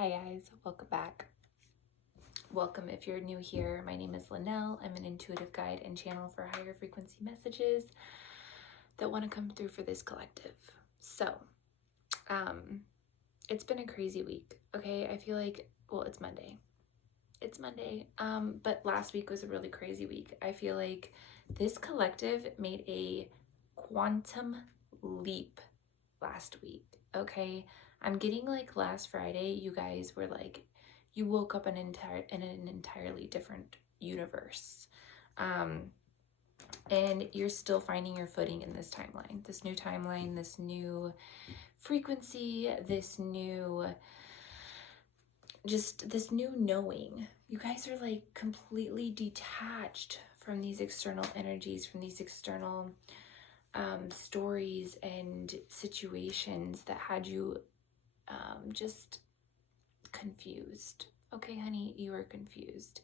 Hi guys, welcome back. Welcome if you're new here. My name is Lanell. I'm an intuitive guide and channel for higher frequency messages that want to come through for this collective. So, it's been a crazy week, okay? I feel like, well, it's Monday. But last week was a really crazy week. I feel like this collective made a quantum leap last week, okay? I'm getting like last Friday, you guys were like, you woke up in an entirely different universe. And you're still finding your footing in this timeline, this new frequency, this new knowing. You guys are like completely detached from these external energies, from these external stories and situations that had you just confused. Okay, honey, you were confused.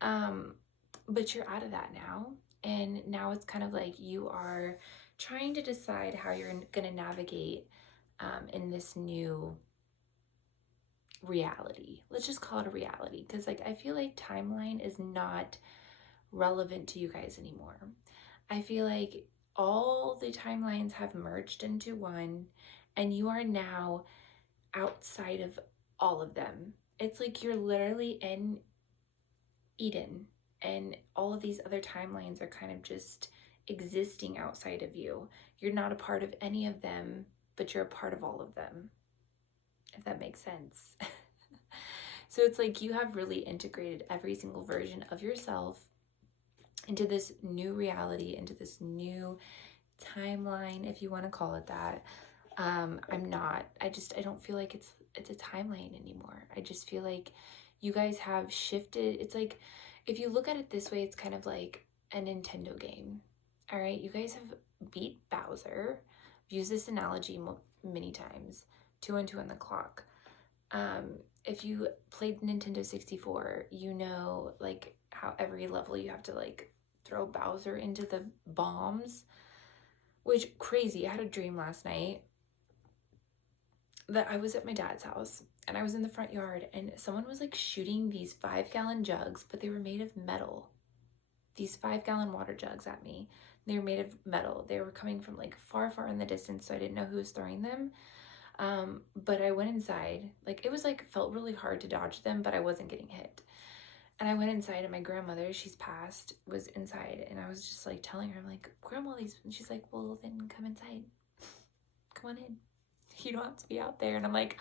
But you're out of that now. And now it's kind of like you are trying to decide how you're going to navigate in this new reality. Let's just call it a reality. Because like I feel like timeline is not relevant to you guys anymore. I feel like all the timelines have merged into one, and you are now outside of all of them. It's like you're literally in Eden, and all of these other timelines are kind of just existing outside of you. You're not a part of any of them, but you're a part of all of them, if that makes sense. So it's like you have really integrated every single version of yourself into this new reality, into this new timeline, if you want to call it that. I don't feel like it's a timeline anymore. I just feel like you guys have shifted. It's like, if you look at it this way, it's kind of like a Nintendo game. All right, you guys have beat Bowser. I've used this analogy many times. 2 and 2 on the clock. If you played Nintendo 64, you know like how every level you have to like throw Bowser into the bombs, which crazy. I had a dream last night that I was at my dad's house and I was in the front yard and someone was like shooting these 5-gallon jugs, but they were made of metal. These 5-gallon water jugs at me. They were made of metal. They were coming from like far, far in the distance, so I didn't know who was throwing them. But I went inside. Like it was like felt really hard to dodge them, but I wasn't getting hit. And I went inside, and my grandmother, she's passed, was inside, and I was just like telling her, I'm like, Grandma, these, and she's like, well, then come inside. Come on in. You don't have to be out there. And I'm like,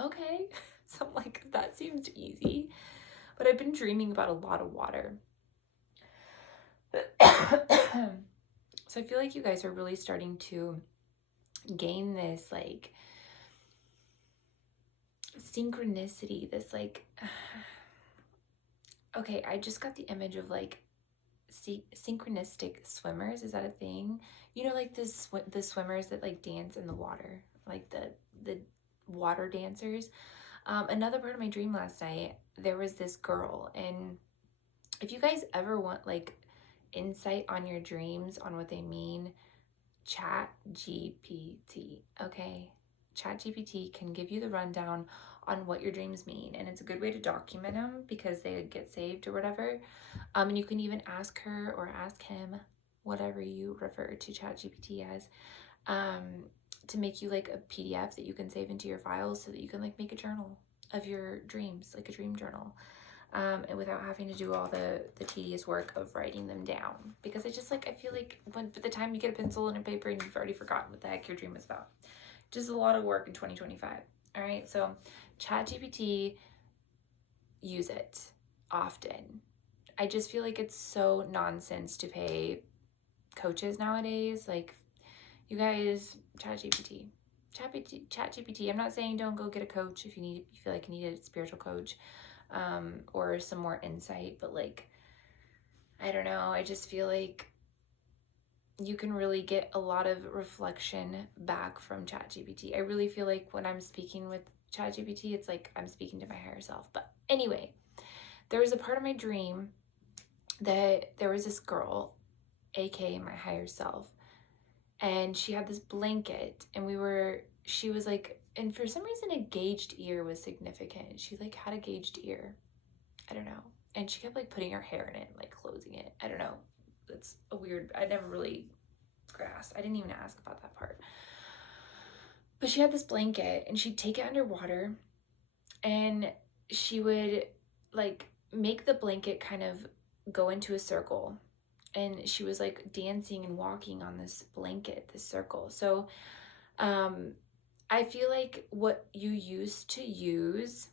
okay. So I'm like, that seemed easy. But I've been dreaming about a lot of water. So I feel like you guys are really starting to gain this like synchronicity, this like, okay, I just got the image of like synchronistic swimmers. Is that a thing? You know, like the swimmers that like dance in the water, like the water dancers. Another part of my dream last night, there was this girl, and if you guys ever want like insight on your dreams, on what they mean, Chat GPT, okay? Chat GPT can give you the rundown on what your dreams mean, and it's a good way to document them because they get saved or whatever. And you can even ask her or ask him, whatever you refer to Chat GPT as, to make you like a PDF that you can save into your files so that you can like make a journal of your dreams, like a dream journal. And without having to do all the tedious work of writing them down. Because I feel like by the time you get a pencil and a paper and you've already forgotten what the heck your dream is about. Just a lot of work in 2025. All right, so ChatGPT, use it often. I just feel like it's so nonsense to pay coaches nowadays. Like, you guys, ChatGPT. I'm not saying don't go get a coach if you feel like you need a spiritual coach. Or some more insight, but like, I don't know, I just feel like you can really get a lot of reflection back from ChatGPT. I really feel like when I'm speaking with ChatGPT, it's like I'm speaking to my higher self. But anyway, there was a part of my dream that there was this girl, aka my higher self, and she had this blanket, and she was like And for some reason, a gauged ear was significant. She like had a gauged ear. I don't know. And she kept like putting her hair in it, like closing it. I don't know. It's a weird, I never really grasped. I didn't even ask about that part. But she had this blanket and she'd take it underwater and she would like make the blanket kind of go into a circle. And she was like dancing and walking on this blanket, this circle. So I feel like what you used to use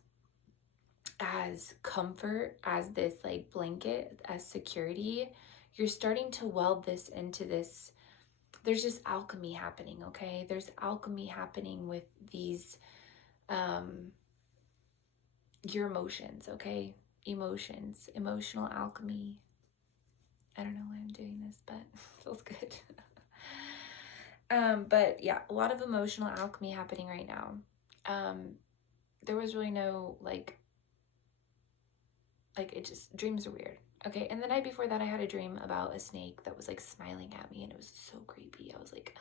as comfort, as this like blanket, as security, you're starting to weld this into this. There's just alchemy happening, okay? There's alchemy happening with these, your emotions, okay? Emotions, emotional alchemy. I don't know why I'm doing this, but it feels good. But yeah, a lot of emotional alchemy happening right now. There was really no like it just, dreams are weird. Okay, and the night before that I had a dream about a snake that was like smiling at me and it was so creepy. I was like,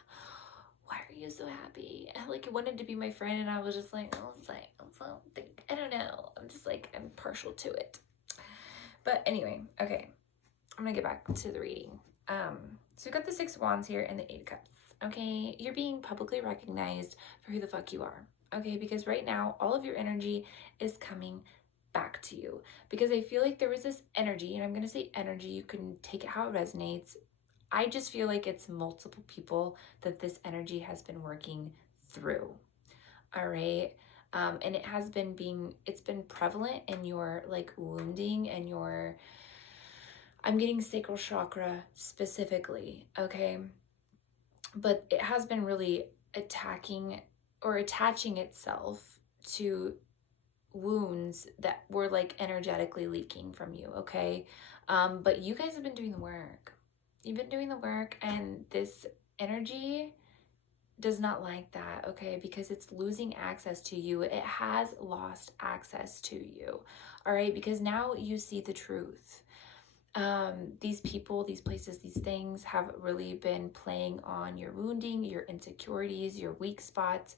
why are you so happy? And like it wanted to be my friend and I was just like, I don't know. I'm just like, I'm partial to it. But anyway, okay. I'm gonna get back to the reading. So we've got the 6 of Wands here and the 8 of Cups. Okay, you're being publicly recognized for who the fuck you are. Okay, because right now all of your energy is coming back to you, because I feel like there was this energy, and I'm gonna say energy, you can take it how it resonates. I just feel like it's multiple people that this energy has been working through. All right. And it has been it's been prevalent in your like wounding and your, I'm getting sacral chakra specifically, okay? But it has been really attacking or attaching itself to wounds that were like energetically leaking from you, okay? But you guys have been doing the work. You've been doing the work, and this energy does not like that, okay? Because it's losing access to you. It has lost access to you, all right? Because now you see the truth. These people, these places, these things have really been playing on your wounding, your insecurities, your weak spots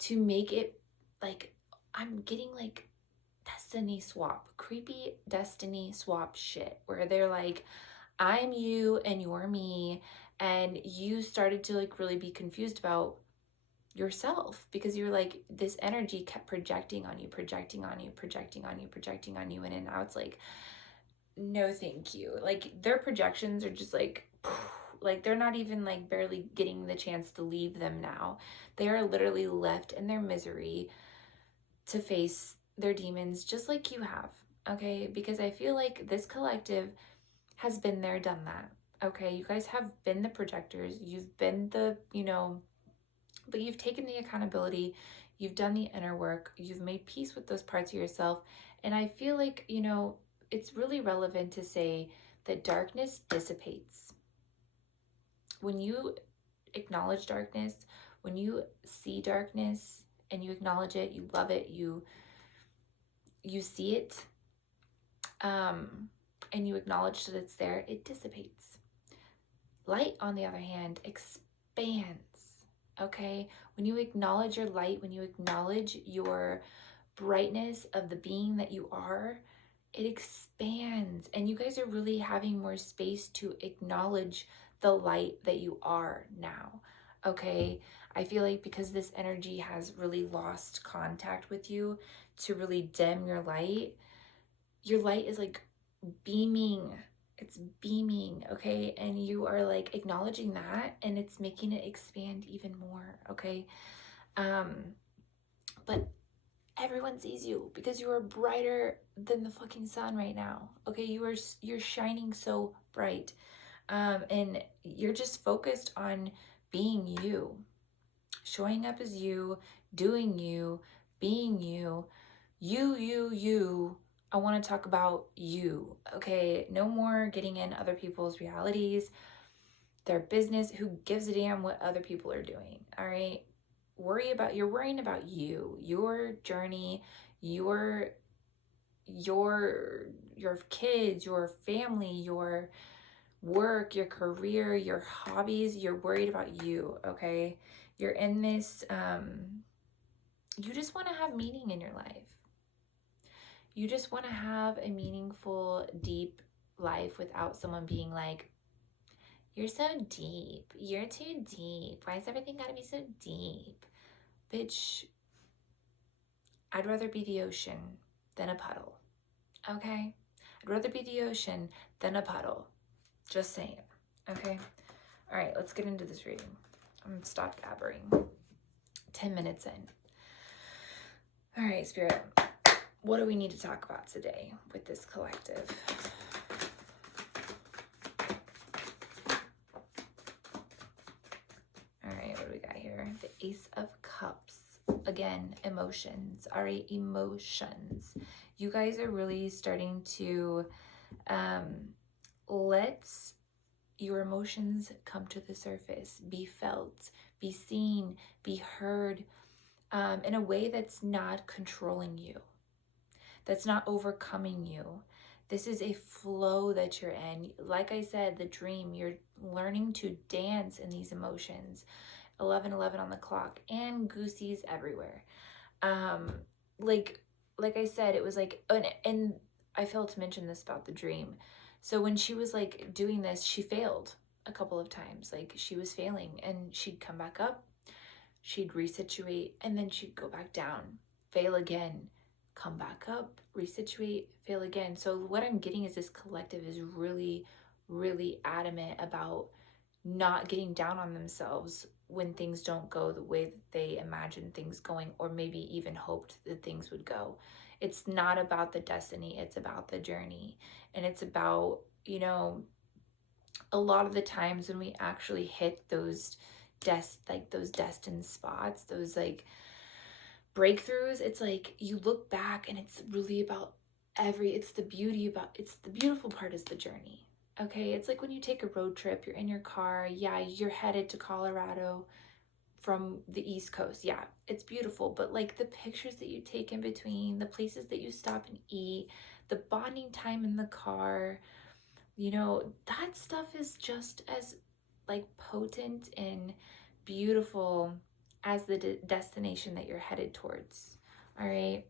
to make it like, I'm getting like destiny swap, creepy destiny swap shit where they're like, I'm you and you're me. And you started to like really be confused about yourself because you were like, this energy kept projecting on you, projecting on you, projecting on you, projecting on you. And now it's like, no thank you. Like their projections are just like they're not even like barely getting the chance to leave them now. They are literally left in their misery to face their demons just like you have, okay? Because I feel like this collective has been there, done that, okay? You guys have been the projectors, you've been the, but you've taken the accountability, you've done the inner work, you've made peace with those parts of yourself. And I feel like, it's really relevant to say that darkness dissipates. When you acknowledge darkness, when you see darkness and you acknowledge it, you love it, you see it, and you acknowledge that it's there, it dissipates. Light, on the other hand, expands, okay? When you acknowledge your light, when you acknowledge your brightness of the being that you are, it expands, and you guys are really having more space to acknowledge the light that you are now, okay? I feel like because this energy has really lost contact with you to really dim your light is like beaming. It's beaming, okay? And you are like acknowledging that, and it's making it expand even more, okay? But everyone sees you because you are brighter than the fucking sun right now, okay? You're shining so bright, and you're just focused on being you, showing up as you, doing you, being you. I want to talk about you, okay? No more getting in other people's realities, their business. Who gives a damn what other people are doing, all right? You're worrying about you, your journey, your kids, your family, your work, your career, your hobbies. You're worried about you, okay? You're in this You just want to have meaning in your life. You just want to have a meaningful, deep life without someone being like, you're so deep. You're too deep. Why is everything gotta be so deep? Bitch, I'd rather be the ocean than a puddle. Okay? I'd rather be the ocean than a puddle. Just saying. Okay? All right, let's get into this reading. I'm gonna stop gabbering. 10 minutes in. All right, Spirit. What do we need to talk about today with this collective? All right, what do we got here? The Ace of Cups. Again, emotions. All right, emotions. You guys are really starting to let your emotions come to the surface, be felt, be seen, be heard in a way that's not controlling you, that's not overcoming you. This is a flow that you're in. Like I said, the dream, you're learning to dance in these emotions. 11:11 on the clock and goosies everywhere. Like I said, it was like, and I failed to mention this about the dream. So when she was like doing this, she failed a couple of times. Like she was failing and she'd come back up, she'd resituate, and then she'd go back down, fail again, come back up, resituate, fail again. So what I'm getting is this collective is really, really adamant about not getting down on themselves when things don't go the way that they imagined things going, or maybe even hoped that things would go. It's not about the destiny, it's about the journey. And it's about, you know, a lot of the times when we actually hit those those destined spots, those like breakthroughs, it's like you look back and it's really about it's the beautiful part is the journey. Okay, it's like when you take a road trip, you're in your car, yeah, you're headed to Colorado from the East Coast. Yeah, it's beautiful, but like the pictures that you take in between, the places that you stop and eat, the bonding time in the car, you know, that stuff is just as like potent and beautiful as the destination that you're headed towards. All right.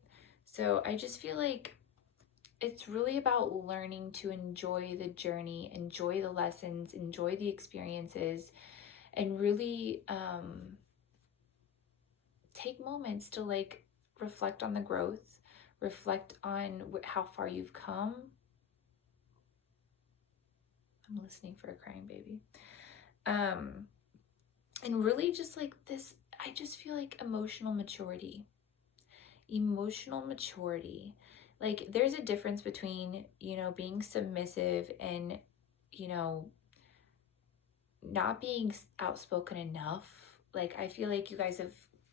So I just feel like it's really about learning to enjoy the journey, enjoy the lessons, enjoy the experiences, and really take moments to like reflect on the growth, reflect on how far you've come. I'm listening for a crying baby. And really just like this, I just feel like emotional maturity. Like there's a difference between, you know, being submissive and, you know, not being outspoken enough. Like I feel like you guys have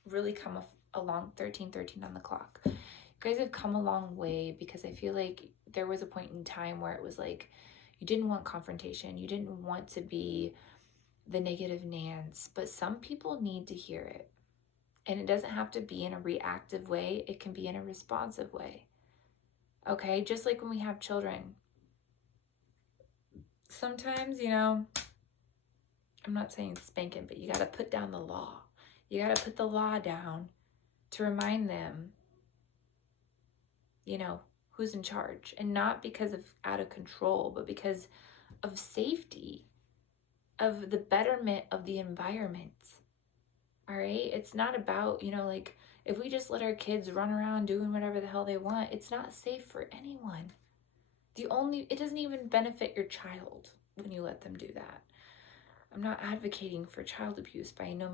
really come along. 13:13 on the clock. You guys have come a long way, because I feel like there was a point in time where it was like you didn't want confrontation, you didn't want to be the negative Nance, but some people need to hear it. And it doesn't have to be in a reactive way, it can be in a responsive way. Okay, just like when we have children. Sometimes, you know, I'm not saying spanking, but you got to put down the law. You got to put the law down to remind them, you know, who's in charge. And not because of out of control, but because of safety, of the betterment of the environment. All right? It's not about, you know, like if we just let our kids run around doing whatever the hell they want, it's not safe for anyone. It doesn't even benefit your child when you let them do that. I'm not advocating for child abuse by no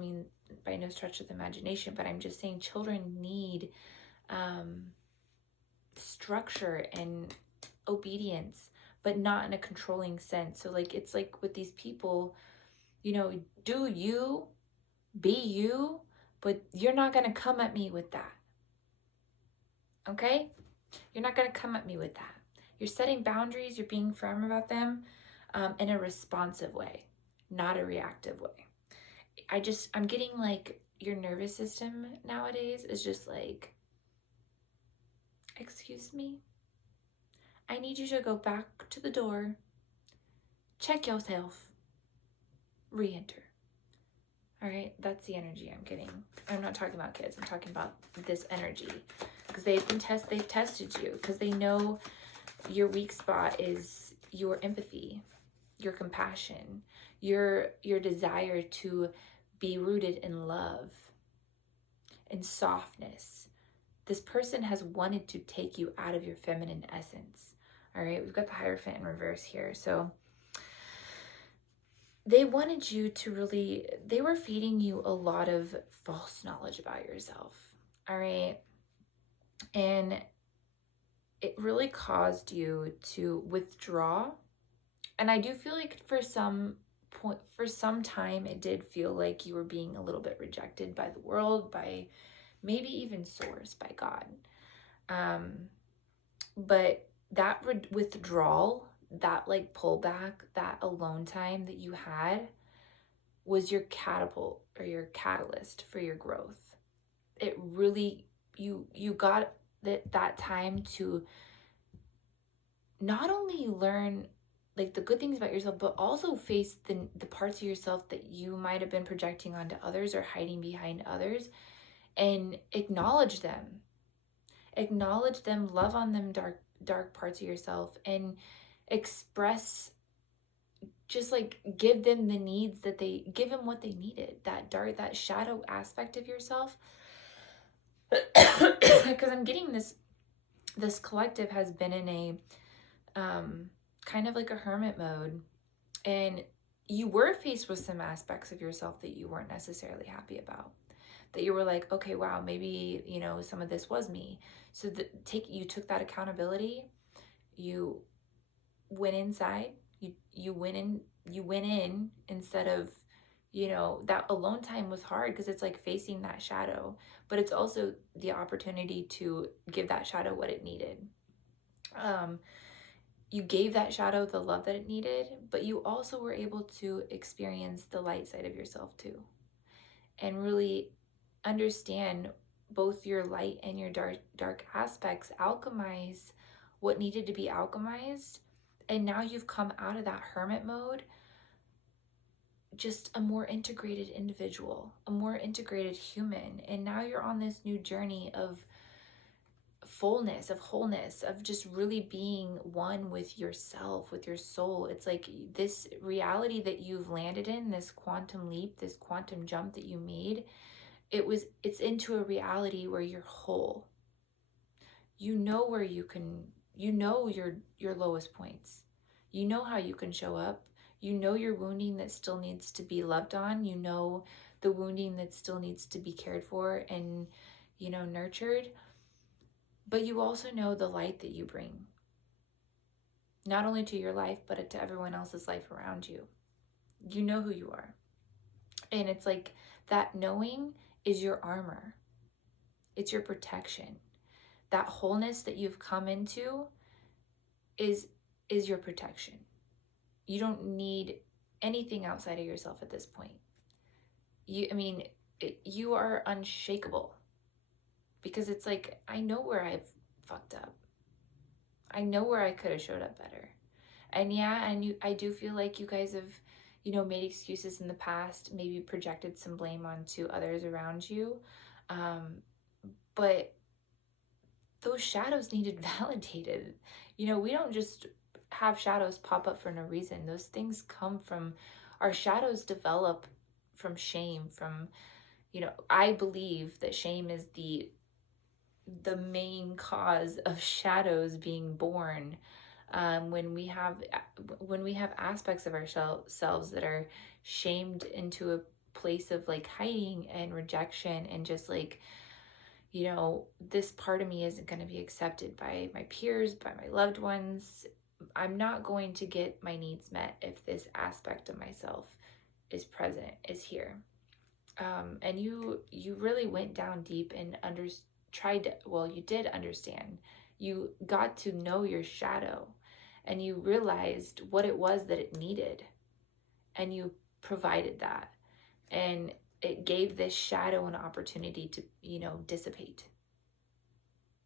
stretch of the imagination, but I'm just saying children need structure and obedience, but not in a controlling sense. So like, it's like with these people, you know, do you, be you, but you're not going to come at me with that. Okay? You're not going to come at me with that. You're setting boundaries, you're being firm about them in a responsive way, not a reactive way. I'm getting like your nervous system nowadays is just like, excuse me, I need you to go back to the door, check yourself, re-enter. All right, that's the energy I'm getting. I'm not talking about kids. I'm talking about this energy, because they've tested you, because they know your weak spot is your empathy, your compassion, your desire to be rooted in love and softness. This person has wanted to take you out of your feminine essence. All right, we've got the Hierophant in reverse here. So they wanted you to really, they were feeding you a lot of false knowledge about yourself. All right. And it really caused you to withdraw. And I do feel like for some time, it did feel like you were being a little bit rejected by the world, by maybe even source, by God. But that withdrawal, that like pullback, that alone time that you had was your catapult or your catalyst for your growth. It really, you got that time to not only learn like the good things about yourself, but also face the parts of yourself that you might have been projecting onto others or hiding behind others, and acknowledge them, love on them, dark parts of yourself, and express, just like give them the needs that give them what they needed, that shadow aspect of yourself. Because I'm getting this collective has been in a kind of like a hermit mode, and you were faced with some aspects of yourself that you weren't necessarily happy about, that you were like, okay, wow, maybe, some of this was me. So you took that accountability, you went inside, you went in instead of, that alone time was hard because it's like facing that shadow, but it's also the opportunity to give that shadow what it needed. You gave that shadow the love that it needed, but you also were able to experience the light side of yourself too, and really understand both your light and your dark aspects, alchemize what needed to be alchemized. And now you've come out of that hermit mode, just a more integrated individual, a more integrated human. And now you're on this new journey of fullness, of wholeness, of just really being one with yourself, with your soul. It's like this reality that you've landed in, this quantum leap, this quantum jump that you made, it's into a reality where you're whole. You know where you can, your lowest points. You know how you can show up. You know your wounding that still needs to be loved on. You know the wounding that still needs to be cared for and, nurtured. But you also know the light that you bring, not only to your life, but to everyone else's life around you. You know who you are. And it's like that knowing is your armor. It's your protection. That wholeness that you've come into is your protection. You don't need anything outside of yourself at this point. You are unshakable, because it's like, I know where I've fucked up. I know where I could have showed up better. And yeah, I do feel like you guys have, made excuses in the past, maybe projected some blame onto others around you. But those shadows needed validated. We don't just have shadows pop up for no reason. Those things come from, our shadows develop from shame, from, I believe that shame is the main cause of shadows being born. When we have aspects of ourselves that are shamed into a place of like hiding and rejection, and just like, this part of me isn't going to be accepted by my peers, by my loved ones. I'm not going to get my needs met if this aspect of myself is present, is here. And you really went down deep and you did understand. You got to know your shadow, and you realized what it was that it needed, and you provided that, and it gave this shadow an opportunity to, dissipate.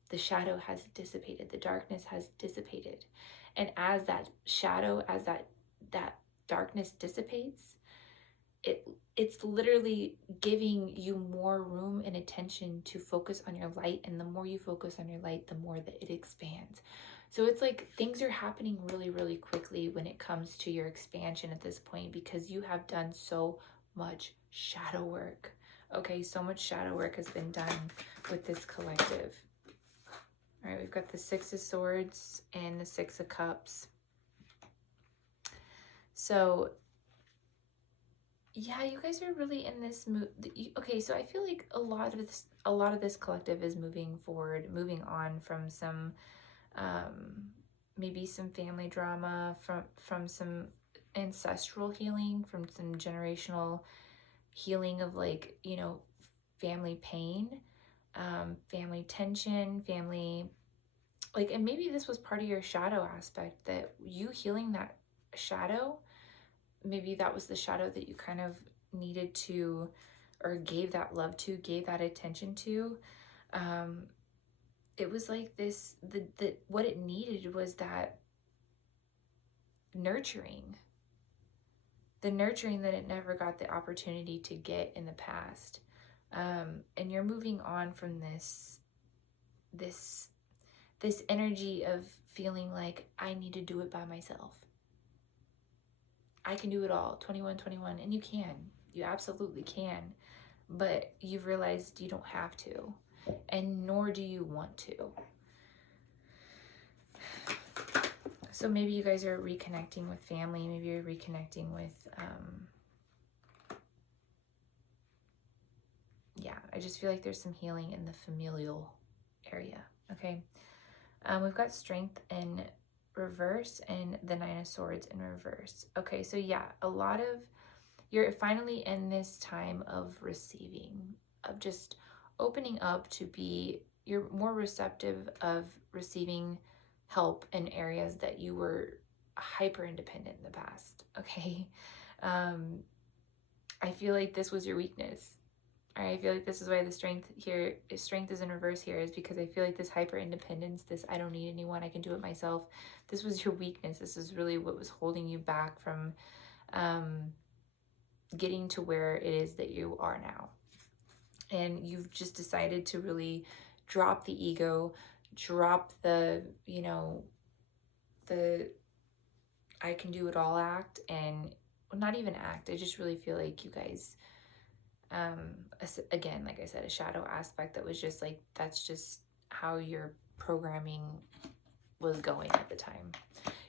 The shadow has dissipated. The darkness has dissipated. And as that shadow, as that darkness dissipates, it's literally giving you more room and attention to focus on your light, and the more you focus on your light, the more that it expands. So it's like things are happening really, really quickly when it comes to your expansion at this point, because you have done so much shadow work. Okay, so much shadow work has been done with this collective. All right, we've got the Six of Swords and the Six of Cups. So yeah, you guys are really in this mood. Okay, so I feel like a lot of this collective is moving forward, moving on from some maybe some family drama, from some ancestral healing, from some generational healing of, like, you know, family pain, family tension, family, like, and maybe this was part of your shadow aspect, that you healing that shadow. Maybe that was the shadow that you kind of needed to, or gave that love to, gave that attention to. It was like this, what it needed was that nurturing, the nurturing that it never got the opportunity to get in the past. And you're moving on from this energy of feeling like, I need to do it by myself. I can do it all, 21, and you can. You absolutely can. But you've realized you don't have to, and nor do you want to. So maybe you guys are reconnecting with family. Maybe you're reconnecting with, yeah, I just feel like there's some healing in the familial area, okay? We've got Strength in reverse and the Nine of Swords in reverse. Okay, so yeah, a lot of, you're finally in this time of receiving, of just opening up to be, you're more receptive of receiving help in areas that you were hyper independent in the past, okay? I feel like this was your weakness. I feel like this is why the strength is in reverse here, is because I feel like this hyper independence, this I don't need anyone, I can do it myself, this was your weakness. This is really what was holding you back from getting to where it is that you are now. And you've just decided to really drop the ego, drop the, you know, the I can do it all act, and well, not even act. I just really feel like you guys, again, like I said, a shadow aspect that was just like, that's just how your programming was going at the time.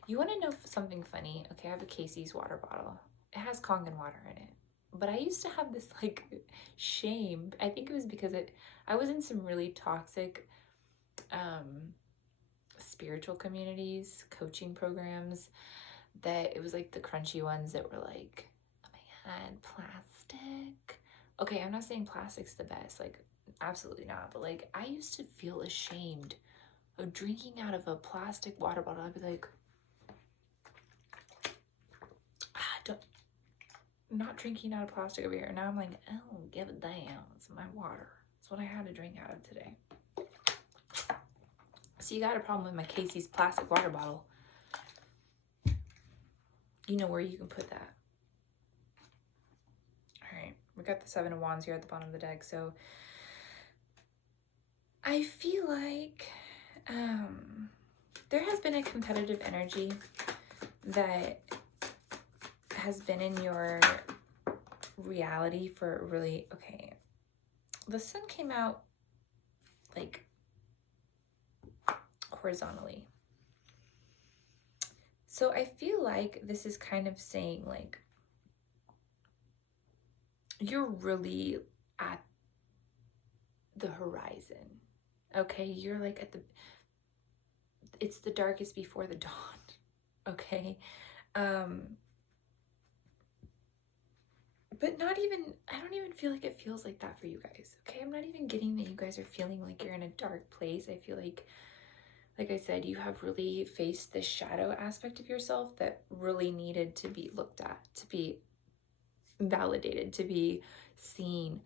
You want to know something funny? Okay, I have a Casey's water bottle. It has Kangen water in it. But I used to have this like shame. I think it was because I was in some really toxic spiritual communities, coaching programs, that it was like the crunchy ones that were like, oh my god, plastic. Okay, I'm not saying plastic's the best, like absolutely not, but like I used to feel ashamed of drinking out of a plastic water bottle. I'd be like, not drinking out of plastic over here. And now I'm like, oh, give it down. It's my water. It's what I had to drink out of today. So you got a problem with my Casey's plastic water bottle. You know where you can put that. All right, we got the Seven of Wands here at the bottom of the deck. So I feel like there has been a competitive energy that has been in your reality for really, okay, the sun came out like horizontally. So I feel like this is kind of saying like you're really at the horizon, okay? You're like at the, it's the darkest before the dawn, okay? But not even, I don't even feel like it feels like that for you guys, okay? I'm not even getting that you guys are feeling like you're in a dark place. I feel like I said, you have really faced this shadow aspect of yourself that really needed to be looked at, to be validated, to be seen.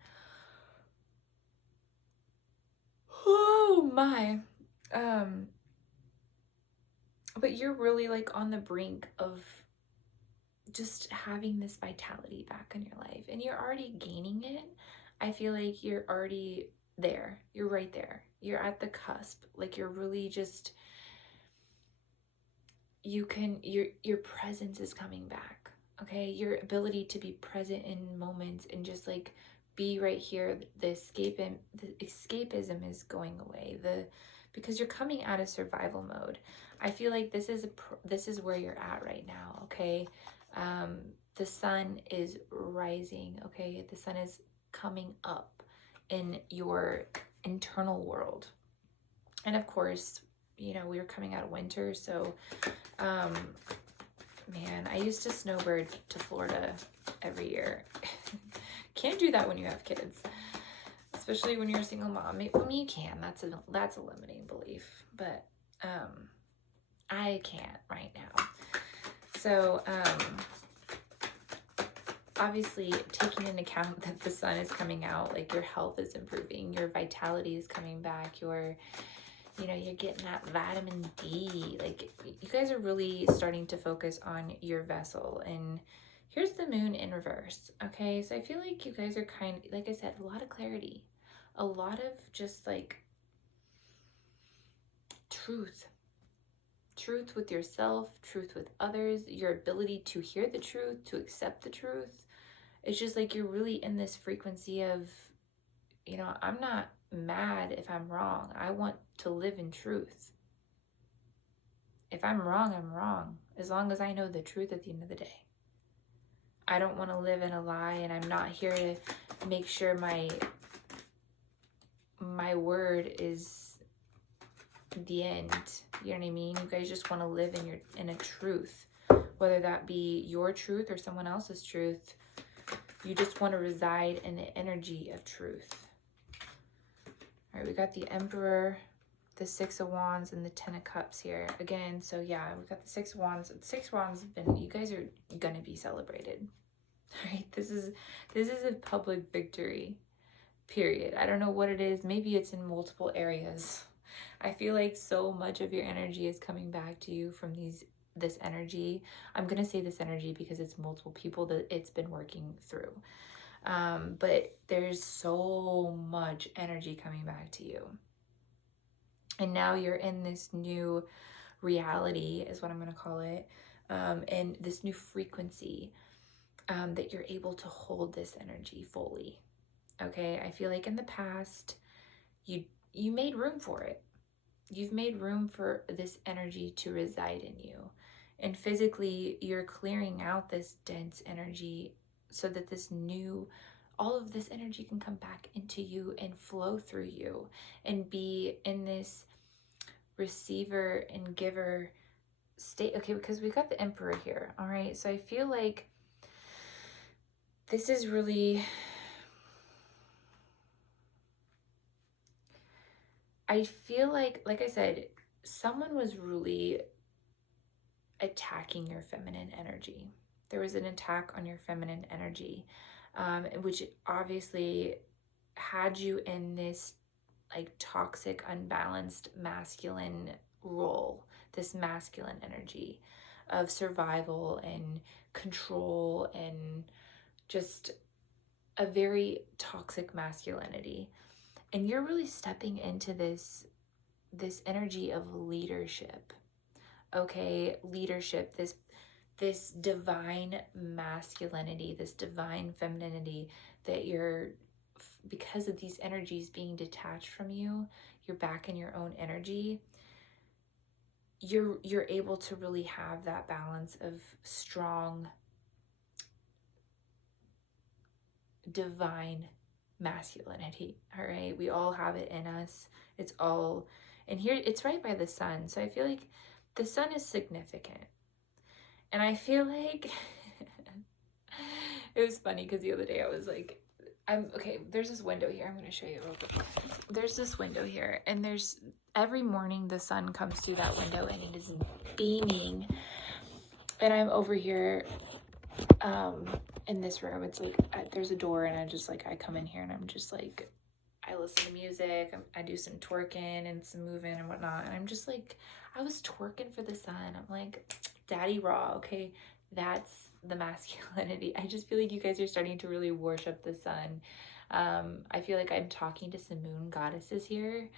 Oh my. But you're really like on the brink of just having this vitality back in your life, and you're already gaining it. I feel like you're already there. You're right there. You're at the cusp. Like you're really just, your presence is coming back. Okay, your ability to be present in moments and just like be right here. The escapism is going away. Because you're coming out of survival mode. I feel like this is where you're at right now. Okay, the sun is rising. Okay, the sun is coming up in your internal world, and of course, we were coming out of winter, so man, I used to snowbird to Florida every year. Can't do that when you have kids, especially when you're a single mom. I mean, you can. That's a limiting belief, but I can't right now. So obviously, taking into account that the sun is coming out, like your health is improving, your vitality is coming back, you're getting that vitamin D. Like you guys are really starting to focus on your vessel. And here's the moon in reverse. Okay, so I feel like you guys are like I said, a lot of clarity, a lot of just like truth with yourself, truth with others, your ability to hear the truth, to accept the truth. It's just like you're really in this frequency of, I'm not mad if I'm wrong. I want to live in truth. If I'm wrong, I'm wrong, as long as I know the truth at the end of the day. I don't want to live in a lie, and I'm not here to make sure my word is the end. You know what I mean? You guys just want to live in a truth, whether that be your truth or someone else's truth. You just want to reside in the energy of truth. All right, we got the Emperor, the Six of Wands, and the Ten of Cups here again. So yeah, we got the Six of Wands. The Six of Wands have been, you guys are gonna be celebrated. All right, this is a public victory. Period. I don't know what it is. Maybe it's in multiple areas. I feel like so much of your energy is coming back to you from this energy. I'm gonna say this energy because it's multiple people that it's been working through. But there's so much energy coming back to you. And now you're in this new reality, is what I'm going to call it, and this new frequency that you're able to hold this energy fully. Okay, I feel like in the past, you made room for it. You've made room for this energy to reside in you. And physically, you're clearing out this dense energy so that all of this energy can come back into you and flow through you and be in this receiver and giver state. Okay, because we got the Emperor here. All right, so I feel like this is really, I feel like I said, someone was really attacking your feminine energy. There was an attack on your feminine energy, which obviously had you in this like toxic, unbalanced masculine role, this masculine energy of survival and control and just a very toxic masculinity. And you're really stepping into this energy of leadership. Okay, leadership, this divine masculinity, this divine femininity that because of these energies being detached from you, you're back in your own energy. You're able to really have that balance of strong, divine masculinity. All right, we all have it in us. It's all, and here it's right by the sun. So I feel like the sun is significant. And I feel like it was funny because the other day I was like, there's this window here. I'm going to show you real quick. There's this window here, and every morning the sun comes through that window and it is beaming. And I'm over here in this room. It's like, there's a door, and I come in here and I'm just like, I listen to music. I do some twerking and some moving and whatnot. And I'm just like, I was twerking for the sun. I'm like, daddy raw, okay? That's the masculinity. I just feel like you guys are starting to really worship the sun. I feel like I'm talking to some moon goddesses here,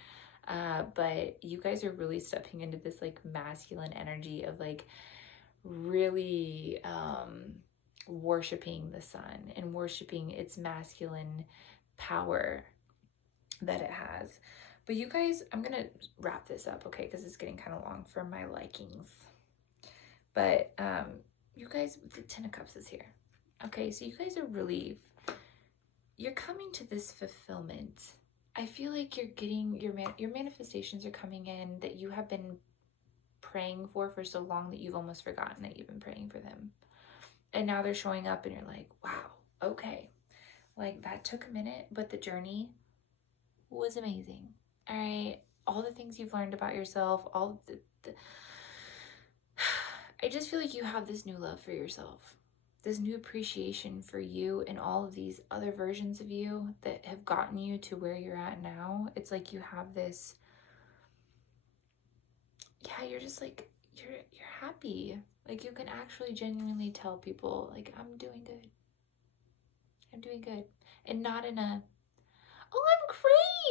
but you guys are really stepping into this like masculine energy of like really worshiping the sun and worshiping its masculine power that it has. But you guys, I'm gonna wrap this up, okay, because it's getting kind of long for my likings. But you guys, the Ten of Cups is here. Okay, so you guys are really, you're coming to this fulfillment. I feel like you're getting your manifestations are coming in that you have been praying for so long that you've almost forgotten that you've been praying for them. And now they're showing up and you're like, wow, okay. Like that took a minute, but the journey was amazing. All right, all the things you've learned about yourself, all the I just feel like you have this new love for yourself, this new appreciation for you and all of these other versions of you that have gotten you to where you're at now. It's like you have this, yeah, you're just like, you're happy. Like you can actually genuinely tell people like, I'm doing good. I'm doing good. And not in a, oh, I'm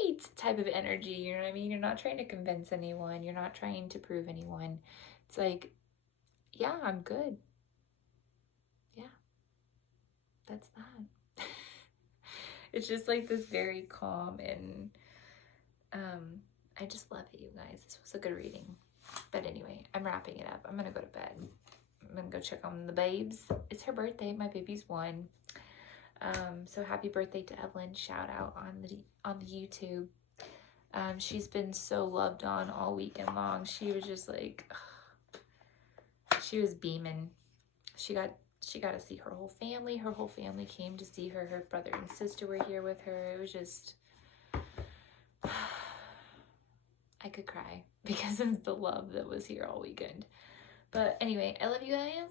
great type of energy. You know what I mean? You're not trying to convince anyone. You're not trying to prove anyone. It's like, yeah, I'm good. Yeah, that's that. It's just like this very calm and I just love it, you guys. This was a good reading. But anyway, I'm wrapping it up. I'm gonna go to bed. I'm gonna go check on the babes. It's her birthday. My baby's 1. So happy birthday to Evelyn. Shout out on the YouTube. She's been so loved on all weekend long. She was just like, she was beaming. She got to see her whole family. Her whole family came to see her. Her brother and sister were here with her. It was just, I could cry because of the love that was here all weekend. But anyway, I love you guys.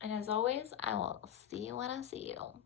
And as always, I will see you when I see you.